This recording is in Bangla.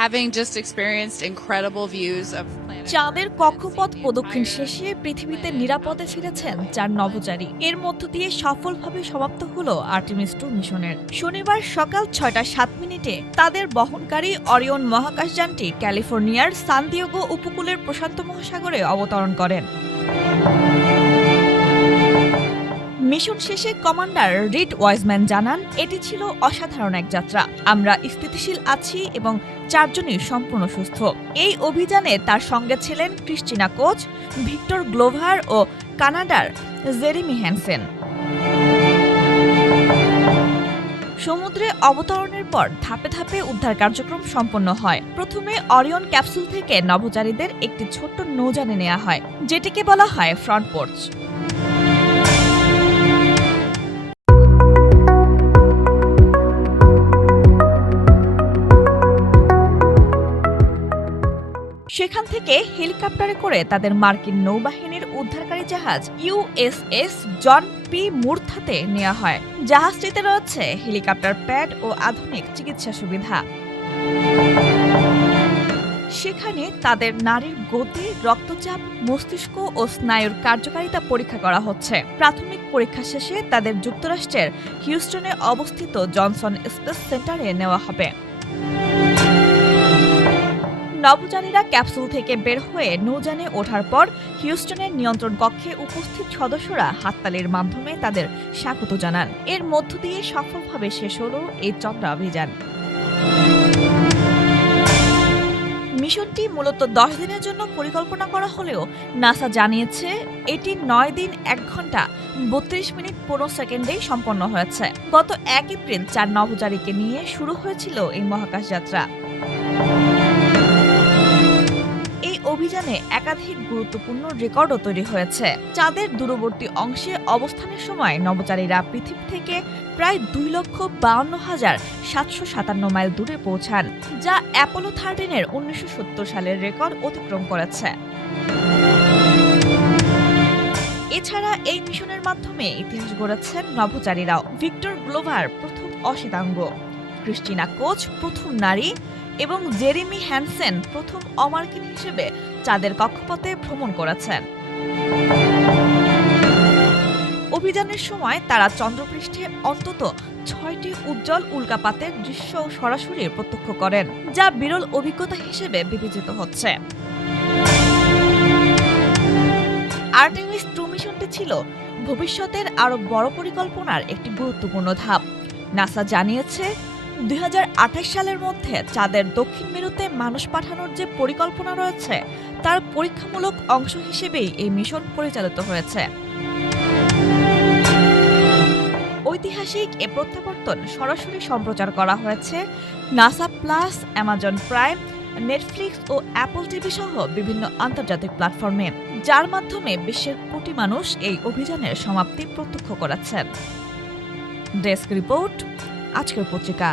having just experienced incredible views of চাঁদের কক্ষপথ প্রদক্ষিণ শেষে পৃথিবীতে নিরাপদে ফিরেছেন 4 নভোচারী। এর মধ্য দিয়ে সফলভাবে সমাপ্ত হলো আর্টেমিস 2 মিশনের। শনিবার সকাল 6:07 তাদের বহনকারী অরিয়ন মহাকাশযানটি ক্যালিফোর্নিয়ার সান দিয়েগো উপকূলের প্রশান্ত মহাসাগরে অবতরণ করেন। মিশন শেষে কমান্ডার রিড ওয়াইজম্যান জানান, এটি ছিল অসাধারণ এক যাত্রা। আমরা স্থিতিশীল আছি এবং 4 জনই সম্পূর্ণ সুস্থ। এই অভিযানে তার সঙ্গে ছিলেন ক্রিস্টিনা কোচ, ভিক্টর গ্লোভার ও কানাডার জেরেমি হ্যানসেন। সমুদ্রে অবতরণের পর ধাপে ধাপে উদ্ধার কার্যক্রম সম্পন্ন হয়। প্রথমে অরিয়ন ক্যাপসুল থেকে নভোচারীদের একটি ছোট্ট নৌযানে নেওয়া হয়, যেটিকে বলা হয় ফ্রন্ট পোর্চ। সেখান থেকে হেলিকপ্টারে করে তাদের মার্কিন নৌবাহিনীর উদ্ধারকারী জাহাজ ইউএসএস জন পি মুরথাতে নেওয়া হয়। জাহাজটিতে রয়েছে হেলিকপ্টার প্যাড ও আধুনিক চিকিৎসা সুবিধা। সেখানে তাদের নাড়ির গতি, রক্তচাপ, মস্তিষ্ক ও স্নায়ুর কার্যকারিতা পরীক্ষা করা হচ্ছে। প্রাথমিক পরীক্ষা শেষে তাদের যুক্তরাষ্ট্রের হিউস্টনে অবস্থিত জনসন স্পেস সেন্টারে নেওয়া হবে। নভোচারীরা ক্যাপসুল থেকে বের হয়ে নৌযানে ওঠার পর হিউস্টনের নিয়ন্ত্রণ কক্ষে উপস্থিত সদস্যরা হাততালির মাধ্যমে তাদের স্বাগত জানান। এর মধ্য দিয়ে সফলভাবে শেষ হল এই চন্দ্র অভিযান। মিশনটি মূলত 10 দিনের জন্য পরিকল্পনা করা হলেও নাসা জানিয়েছে এটি 9 দিন 1 ঘন্টা 32 মিনিট 15 সেকেন্ডেই সম্পন্ন হয়েছে। গত 1 এপ্রিল 4 নভোচারীকে নিয়ে শুরু হয়েছিল এই মহাকাশ যাত্রা। অভিযানে একাধিক গুরুত্বপূর্ণ রেকর্ডও তৈরি হয়েছে। চাঁদের দূরবর্তী অংশে অবস্থানের সময় নভোচারীরা পৃথিবী থেকে প্রায় 2,52,757 মাইল দূরে পৌঁছান, যা অ্যাপোলো 13 1970 সালের রেকর্ড অতিক্রম করেছে। এছাড়া এই মিশনের মাধ্যমে ইতিহাস গড়েছেন নভোচারীরাও। ভিক্টর গ্লোভার প্রথম অশ্বেতাঙ্গ, ক্রিস্টিনা কোচ প্রথম নারী এবং জেরেমি হ্যানসেন প্রথম অমার্কিন হিসেবে চাঁদের কক্ষপথে ভ্রমণ করেছেন। অভিযানের সময় তারা চন্দ্রপৃষ্ঠে অন্তত 6টি উজ্জ্বল উল্কাপাতের দৃশ্য সরাসরি প্রত্যক্ষ করেন, যা বিরল অভিজ্ঞতা হিসেবে বিবেচিত হচ্ছে। আর্টেমিস 2 মিশনটি ছিল ভবিষ্যতের আরও বড় পরিকল্পনার একটি গুরুত্বপূর্ণ ধাপ। নাসা জানিয়েছে 2028 সালের মধ্যে চাঁদের দক্ষিণ মেরুতে মানুষ পাঠানোর যে পরিকল্পনা রয়েছে তার পরীক্ষামূলক অংশ হিসেবেই এই মিশন পরিচালিত হয়েছে। ঐতিহাসিক এ প্রত্যাবর্তন সরাসরি সম্প্রচার করা হয়েছে NASA plus, Amazon Prime, Netflix ও অ্যাপল টিভি সহ বিভিন্ন আন্তর্জাতিক প্ল্যাটফর্মে, যার মাধ্যমে বিশ্বের কোটি মানুষ এই অভিযানের সমাপ্তি প্রত্যক্ষ করেছেন। ডেস্ক রিপোর্ট, আজকের পত্রিকা।